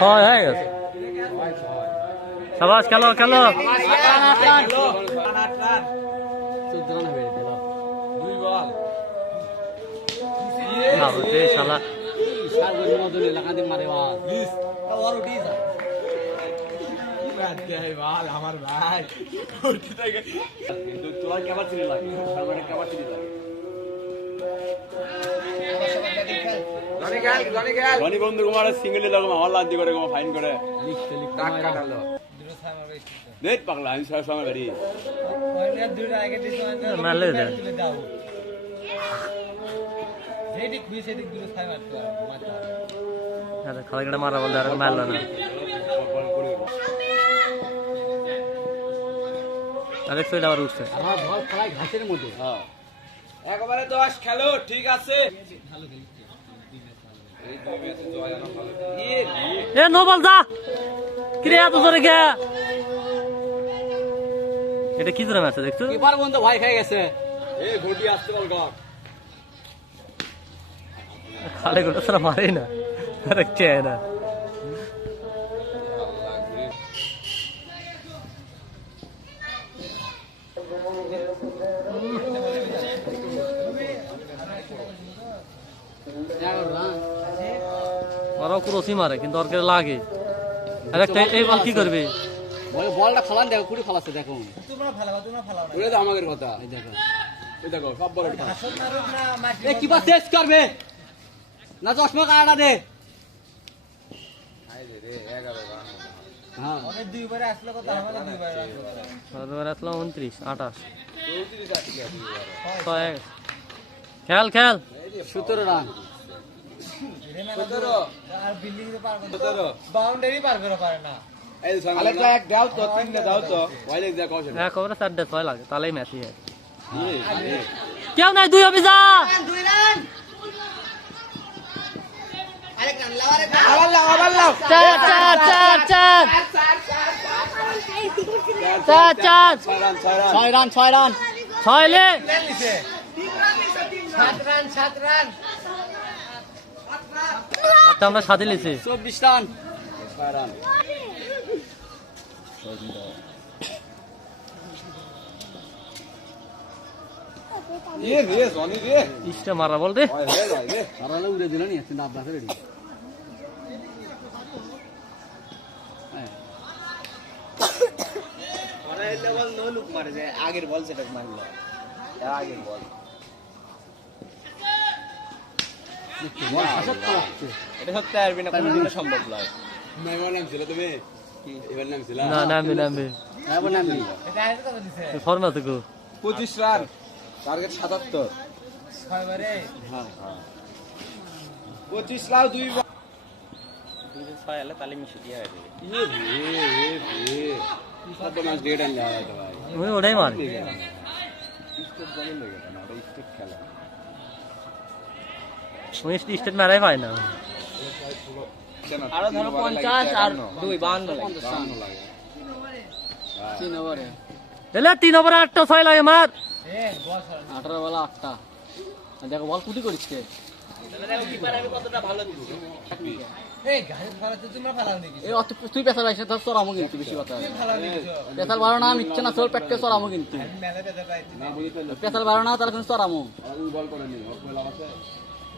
হয়ে গেছে সবাস খেলো খেলো শালা আমার ভাই তোমার কেমন চিনি লাগে কেমন চিনি লাগে বন্ধু কুমার সিঙ্গেলি লাগো আমার লাঞ্চি করে ফাইন করে দেখ পাগলা আমি সব সময় গাড়ি খালাকে মারা বলতে আর মারলো না আরেক সাইড আবার উঠছে ঘাসের মধ্যে একবারে 10 খেলো ঠিক আছে এ নো বল যা কি রে এত জোরে কে এটা কি জোরে মারছে দেখছো কিপার বন্ধু ভয় খেয়ে গেছে এ ঘটি আসতে বল গড খালে গোটা সারা মারে না আরে কে না ওরাও ক্রসই মারে কিন্তু ওর লাগে আরে এই বল কি করবে বলটা ফালান দেখো কুড়ি ফালাচ্ছে দেখো তোমরা ফালাও ওরে তো আমাদের কথা এই দেখো সব বল এ কি বা শেষ করবে না চশমা কাটা দে আই রে 11 হ্যাঁ অনেক দুইবারে আসলো কত আমাদের দুইবারে আসলো 29 28 34 খেল খেল 17 রান 17 আর বিল্ডিং এ পার করে 17 বাউন্ডারি পার করে পারে না এই আলেকলা এক দাও তো তিনটা দাও তো ওয়াইলে যা কওছে এক ওভারে 4 ছয় লাগে তাহলেই ম্যাচই হয় কেউ নাই দুই হবে যা 2 রান আরেক রান লাওয়ারে আবার লাও চার চার চার চার চার চার 6 রান 6 রান ছয় লে 7 রান 7 রান আচ্ছা আমরা সাথে লিছি 24 রান 6 রান ये रे सोनी रे ইসটা মারা বল রে ओए हे भाई रे मारला उड़े दिला नहीं तीन आब्बास रेडी अरे लेवल नो लुक मारे जाए आगे बॉल से टक मारलो आगे बॉल এটা সত্যি আর বিনা কোনো দিন সম্ভব নয় মেমন নাম ছিল তুমি এবার নাম ছিল না নামবে নামবে এবার নাম নি এটা আইতে কত দিছে ফর্ম আছে গো 25 রান টার্গেট 77 6 বারে হ্যাঁ 25 লাখ 2 বার 6 এলে তালে মিশে দিয়া হবে ये सब मैच डेट एंड जाया था भाई ওই ওটাই মার स्टेट बॉल लेगा ना এটা স্টেট খেলা ওই স্টেট মারাই পায় না আরো ধরো 50 আর 2 52 লাগে 3 ওভারে এলে 3 ওভারে 8টা 6 লাগে মার এ বল 18 বলা 8টা দেখো বল কুটি করিস কে দেখো কিপার আমি কতটা ভালো দিছি এই গায়ে ফালাতে তোমরা ফালাও দেখি এই অত তুই পেছাল আইছ ধর চড়ামো কিন্তু বেশি কথা ফালাও দিছো পেছাল বারো না মিচ্ছে না চল পেটকে চড়ামো কিন্তু মেলে পেতে গাইছি না পেছাল বারো না তাহলে কিন্তু চড়ামো বল করে নি ওর বল আছে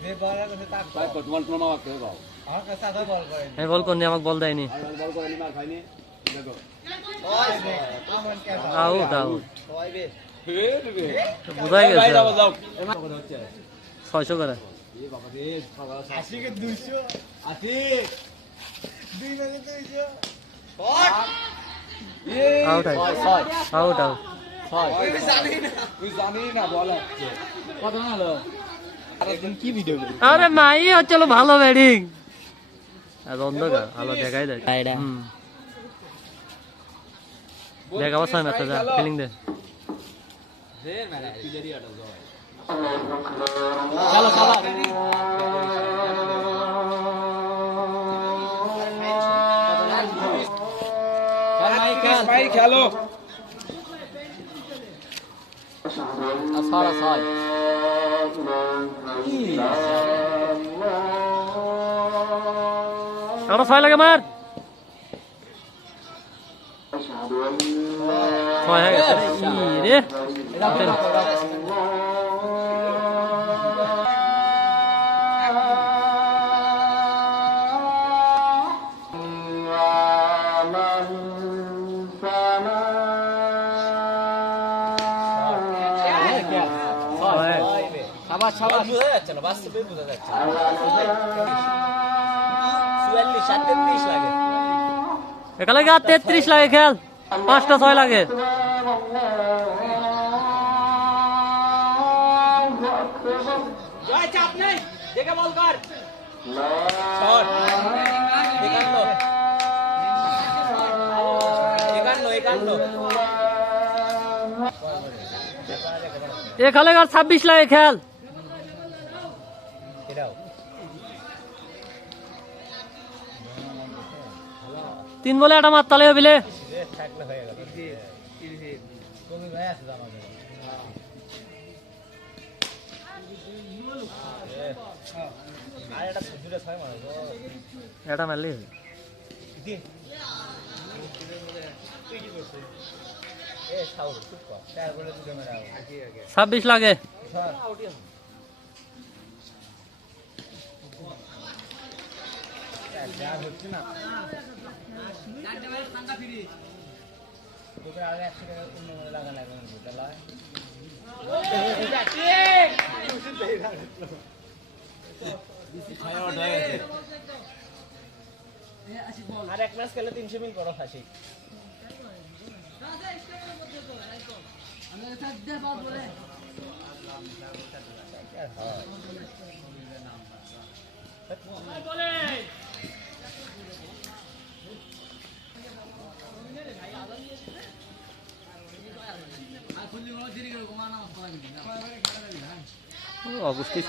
যে বল আছে তাক তাই তোমার তোমার মামা কে বাও আমার কাছে আধা বল করে এই বল কোন আমাকে বল দেয়নি আর বল করে নি মার খাইনি দেখো ওই দে আমন কে আউট আউট ওই বে হে রে বুঝাই গেছে যাও যাও এমন কথা হচ্ছে 600 করে এই বাবা রে আশি কে 200 আছি 2 ভাগে 200 শট আউট আউট আউট ওই জানি না বল হচ্ছে কত না হলো আর দিন কি ভিডিও করি আরে মাই হচ্ছিল ভালো ব্যাটিং আর অন্ধকার আলো দেখাই দেয় দেখ আবার 6 ম্যাচে যা ফিলিং দে ঢের মেলা প্লেয়ারই আটা যায় চলো চলো ভাই খেলো সারা সাই আরো 6 লাগে মার 6 হয়ে গেছে রে সাবাস সাবাস বোঝা যাচ্ছে না, বাস্তবে বোঝা যাচ্ছে না। 44 আর 33 লাগে। এখানে লাগে 33 লাগে খেল 5টা 6 লাগে জয় চাপ নেই, দেখে বল কর। শট 51 এখানে আর 26 লাগে খেল এটাও 3 বলে একটা মারতালে বিলে থাকলে হয়ে গেল। তুমি ভাই আছে আমাদের আর এটা সুজুরে ছয় মারে গো। এটা মারলি দি এ সাউর চুপ কর, চার বলে দুটো মেরা আগে 26 লাগে যা হচ্ছে না। তোকে আগে 100 টাকা অন্য মনে লাগা লাগবে না তাহলে আর এক ম্যাচ খেলে 300 মিল করো ফাঁসি। অবস্থিত